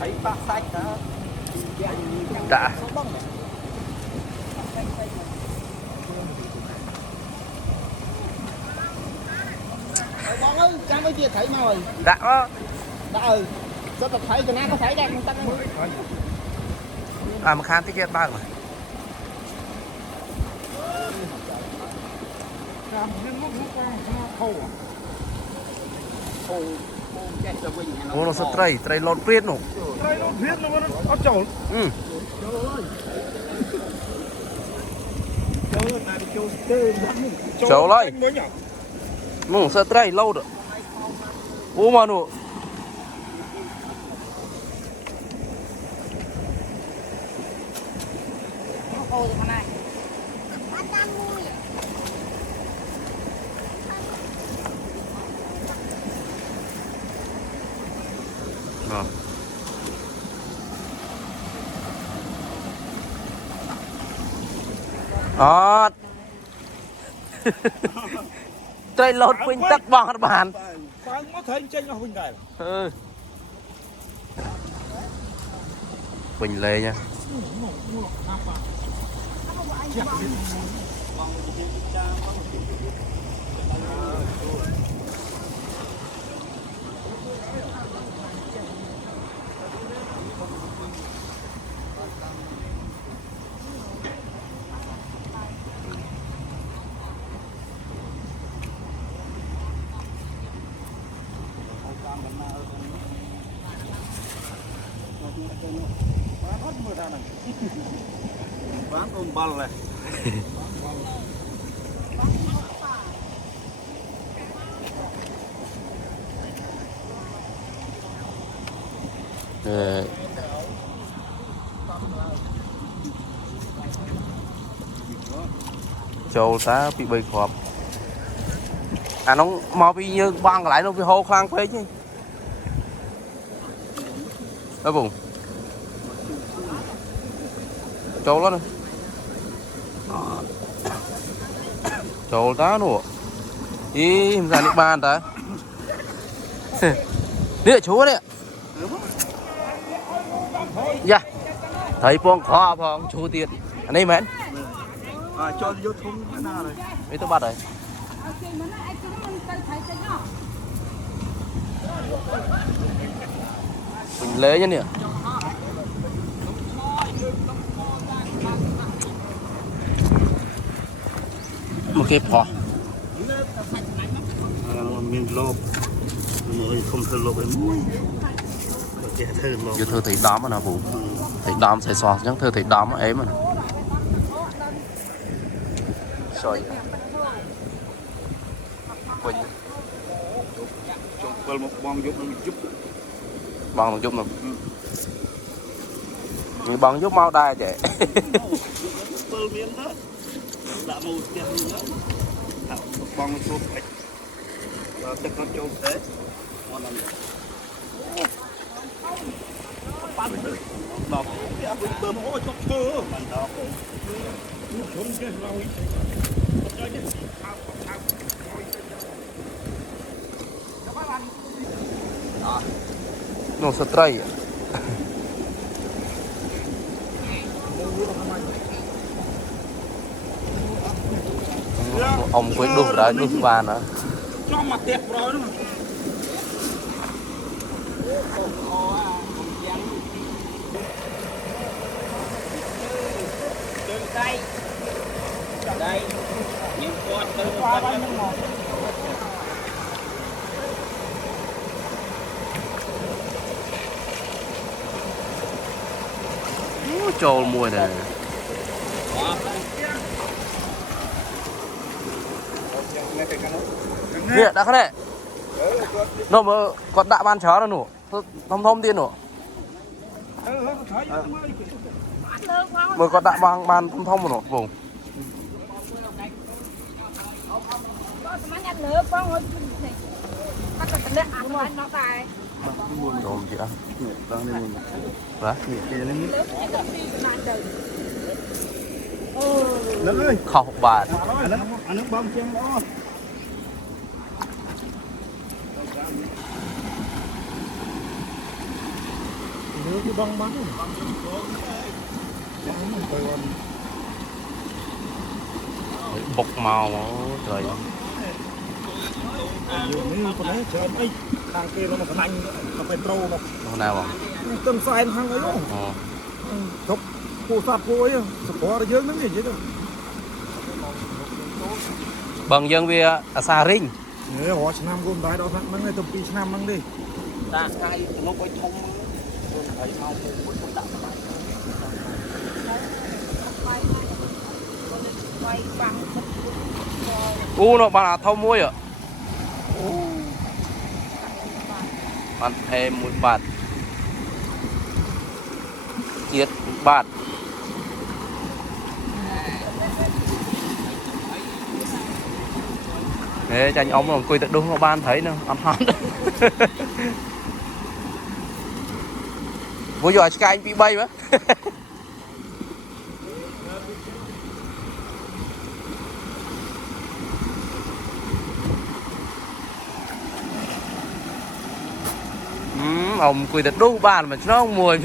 thấy bác sách đó đã con ơi trang cái kia thấy mồi đã rất là thấy cái nào có thấy đây không tăng à mà khăn tiết ba rồi ô nó sợi tray lót priết nổ ở chỗ cháu lại mong sợi tray lâu rồi ô mà nổ Ôi thằng này. đó tray lót quỳnh tắc bằng các bạn có thấy tranh không này quỳnh lê nha bán tôm bal này châu tá bị bay khọp à nó mau bị như băng lại nó bị hô khoang phê chứ đó vùng châu đó nè châu tá nữa ý ra nước ban ta nè chú nè dạ thấy phong kho phong chú tiền anh ấy mến cho vô thùng cái nào rồi mấy tôi bắt rồi mình lấy nhá nè một cái phò miếng lốp rồi không thử lốp em giờ thưa thị đóm mà nào phụ thị đóm sẽ xoa chẳng thưa thị đóm ấy mà rồi quỳnh cho một bom giúp bằng một chút mà người bằng giúp mau đai vậy miếng đó đã một tiền nữa bom một và chắc con trâu thế ngon lắm đọc cái áp bơm hỗ cho thơ mình đọc nó sợi tray ông quên đục ra đục vàng nữa cho mặt đẹp rồi đó đây đây những con từ trâu mùi này nè đã cái này nó mà còn đã ban chó rồi nụ thông tiên nụ mà còn đã ban thông một nụ vùng Trộm chị á đấy khóc bạn anh nước bom chen đó nhớ cái băng bắn bọc màu trời nhiều con đấy trời ơi thằng kia nó mà thằng anh nó phải trâu mà hôm nào không tân sai thằng ấy luôn chụp cô sát cô ấy sập bỏ ra dương nó gì chứ bằng dân về xa rinh nếu họ năm gồm đại đó thằng này tầm pi năm năng đi ta cái nó có thông thấy mau cũng đặt nó bạn thâu muối ạ bạn thêm một bát chiết bát để cho anh ông còn cười tự đúng nó ban thấy nữa ăn hot vui giỏi cái anh bị bay quá ông cười tự đúng bàn mà nó không mùi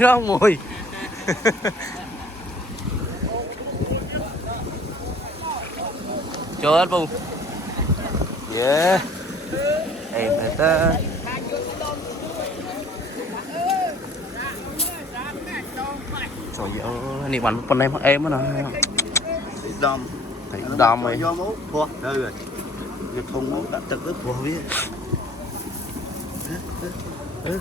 chết luôn yeah em phải ta trời ơi này bắn con em nó đom thấy đom ấy do mốt thua đây rồi việc không mốt đã tự ức thua biết đấy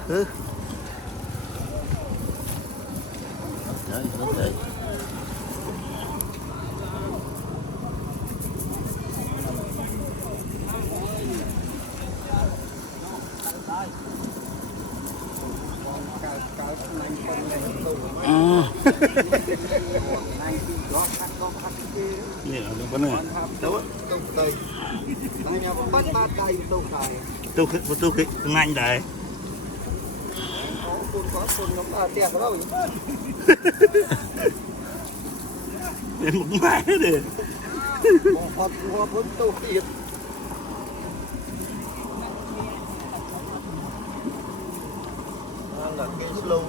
nè nó vấn đề đâu đây anh nhà bắt ba cây tôi cái nhanh đấy con nó tiền đâu đến một ngày đi họ vẫn tôi tiền là cái slow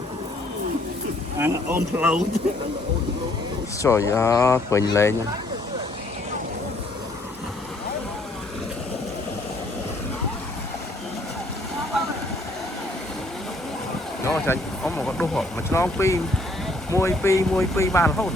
ăn ôn lâu trời ơi quỳnh lên nha nó cho ông một cái đồ hộp mà cho nó mùi pi bàn không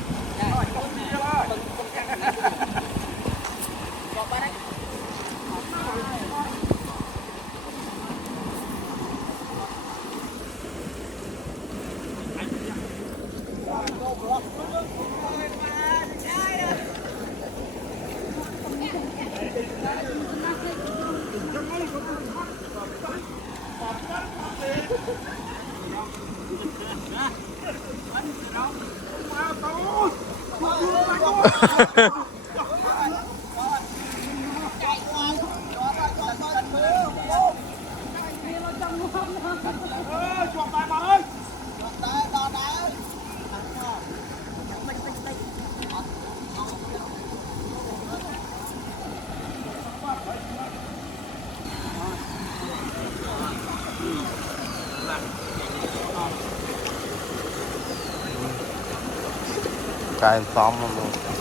cái xóm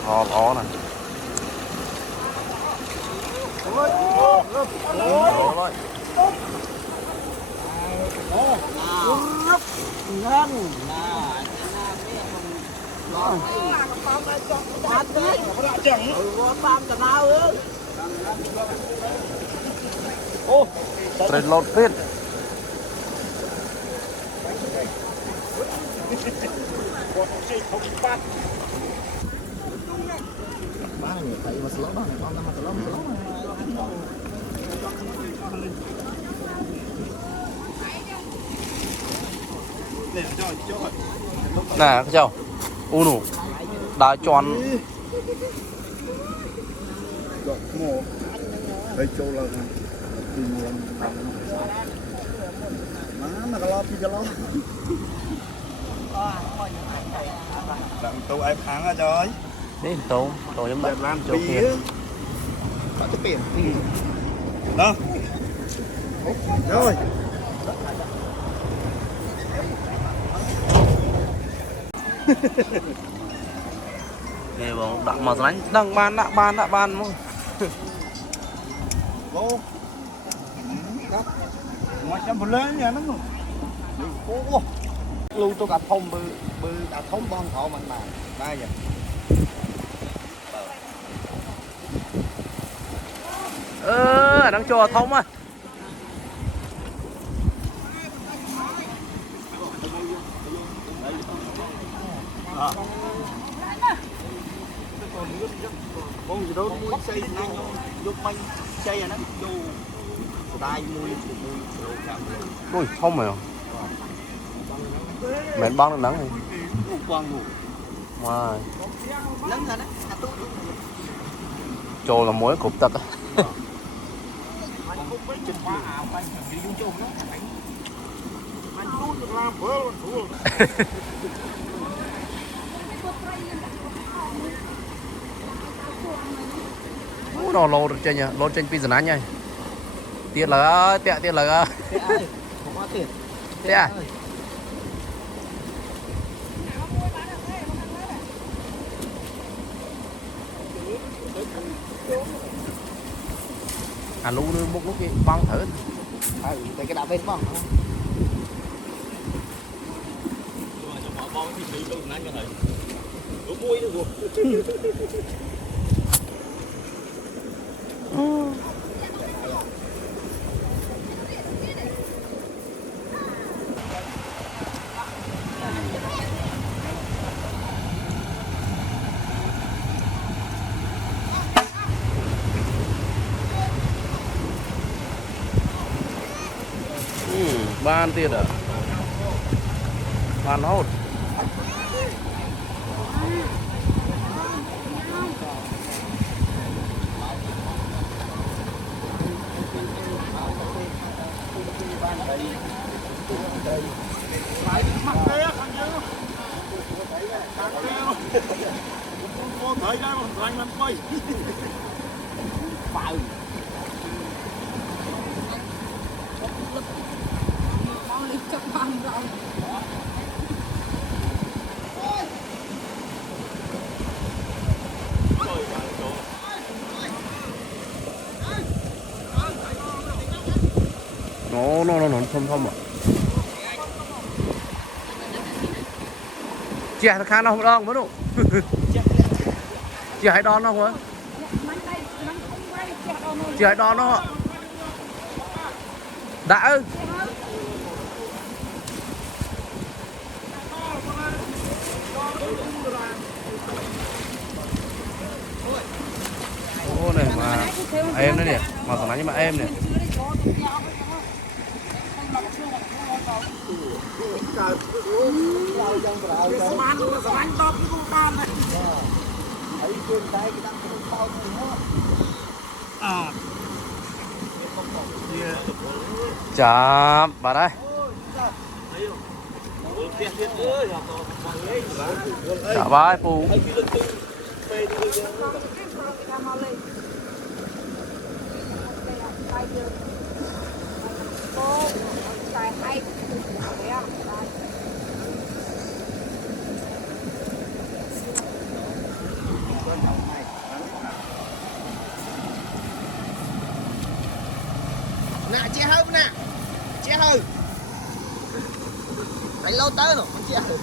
nó này trên lót phết má người thấy mà slow đó con nó slow nè cái cháu nụ đá tròn mồ đây châu là má nó cái lo thì cái lo đặng tàu ai kháng à trời đấy tàu giống Việt Nam châu kia có cái tiền đó rồi nghe bọn đặng mà đánh đặng ban đã ban mà Vô. Mà chăm một lên nha nó. Ô. Lưu tôi cả thông bự cả thông bong thọ mình mà. Ba giờ. Đang cho thông á. Con gì đó mua xây năng vô mày xây nó vô tay mua Ui thông mày à mày băng nắng này quăng luôn mà nắng ra đấy trồ là muối cục tật á nó lô được trên nhá lô trên pizza nán nhá tiền là tiền là tiền lú nữa một lúc cái băng thử Tại cái đạo bên bong. ban tiền à ban hốt Thời gian một lành làm quay. Phải. nó thông à chị hãy khá nó không đong mới đủ chị hãy đón nó không chị hãy đón nó đã ô này mà em đấy nè mà còn nói nhưng mà em nè chạm vào đây chạm vai phù Nè che hơn nè. Che hơn. Tại lâu tới rồi, không che hơn.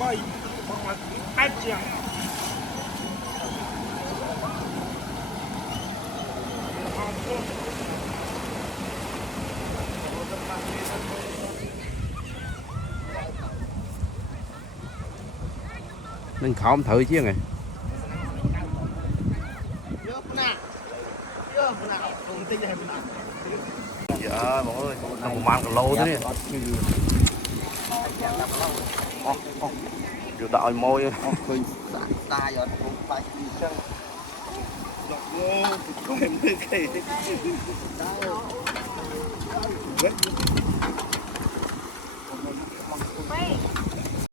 Bay, bằng mặt ép chèn. Nên không thử chứ này dạ mọi ơi nó còn mang cả lô thế này vô đợi môi khơi tai ở cũng phải đi chân đọc ngô thì có em cái